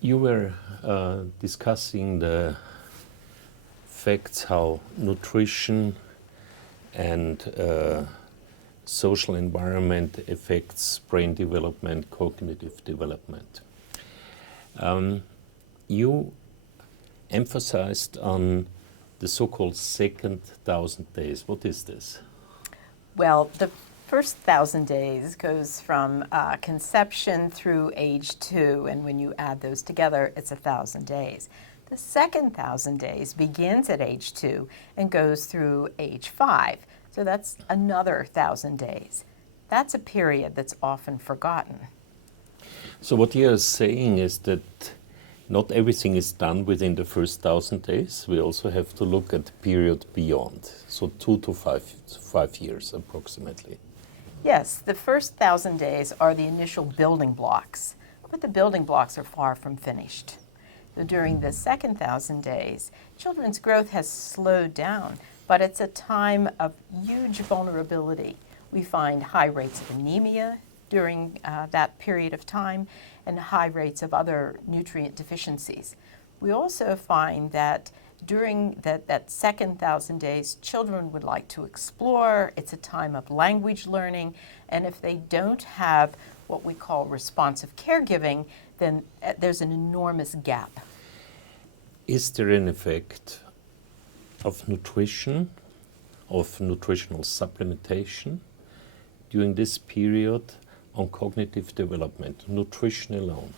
You were discussing the facts how nutrition and social environment affects brain development, cognitive development. You emphasized on the so-called second 1,000 days. What is this? Well, the first 1,000 days goes from conception through age 2, and when you add those together, it's 1,000 days. The second 1,000 days begins at age 2 and goes through age 5. So that's another 1,000 days. That's a period that's often forgotten. So what you are saying is that not everything is done within the first 1,000 days. We also have to look at the period beyond, so 2 to 5 years approximately. Yes, the first 1,000 days are the initial building blocks, but the building blocks are far from finished. So during the second 1,000 days, children's growth has slowed down, but it's a time of huge vulnerability. We find high rates of anemia during that period of time and high rates of other nutrient deficiencies. We also find that during that second 1,000 days, children would like to explore. It's a time of language learning, and if they don't have what we call responsive caregiving, then there's an enormous gap. Is there an effect of nutrition, of nutritional supplementation during this period on cognitive development, nutrition alone?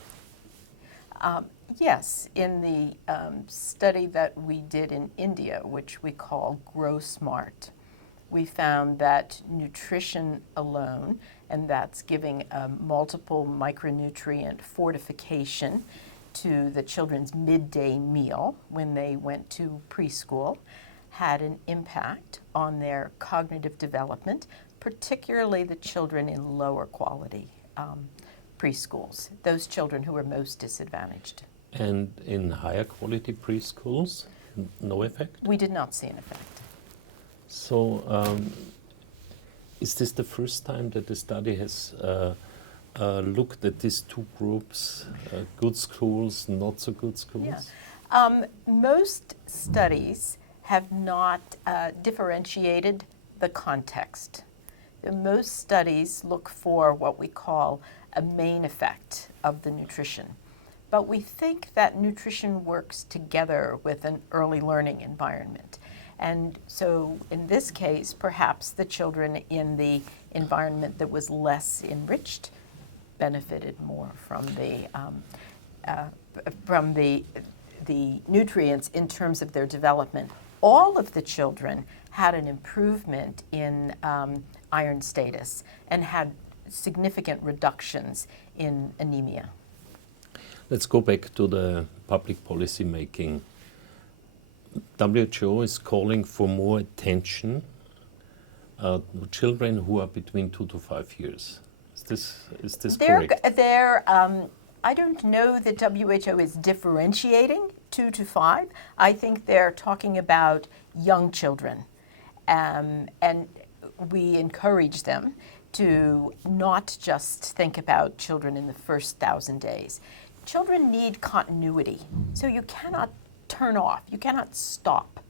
Yes, in the study that we did in India, which we call Grow Smart, we found that nutrition alone, and that's giving multiple micronutrient fortification to the children's midday meal when they went to preschool, had an impact on their cognitive development, particularly the children in lower quality preschools, those children who are most disadvantaged. And in higher quality preschools, no effect? We did not see an effect. So is this the first time that the study has looked at these two groups, good schools, not so good schools? Yeah. Most studies have not differentiated the context. Most studies look for what we call a main effect of the nutrition. But we think that nutrition works together with an early learning environment. And so in this case, perhaps the children in the environment that was less enriched benefited more from the nutrients in terms of their development. All of the children had an improvement in iron status and had significant reductions in anemia. Let's go back to the public policy making. WHO is calling for more attention to children who are between 2 to 5 years. Is this correct? I don't know that WHO is differentiating 2 to 5. I think they're talking about young children. And we encourage them to not just think about children in the first 1,000 days. Children need continuity, so you cannot turn off, you cannot stop.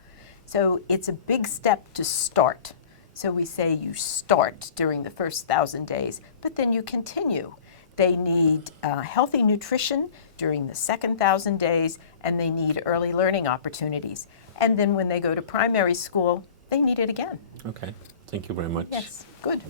So it's a big step to start. So we say you start during the first 1,000 days, but then you continue. They need healthy nutrition during the second 1,000 days, and they need early learning opportunities. And then when they go to primary school, they need it again. Okay, thank you very much. Yes, good.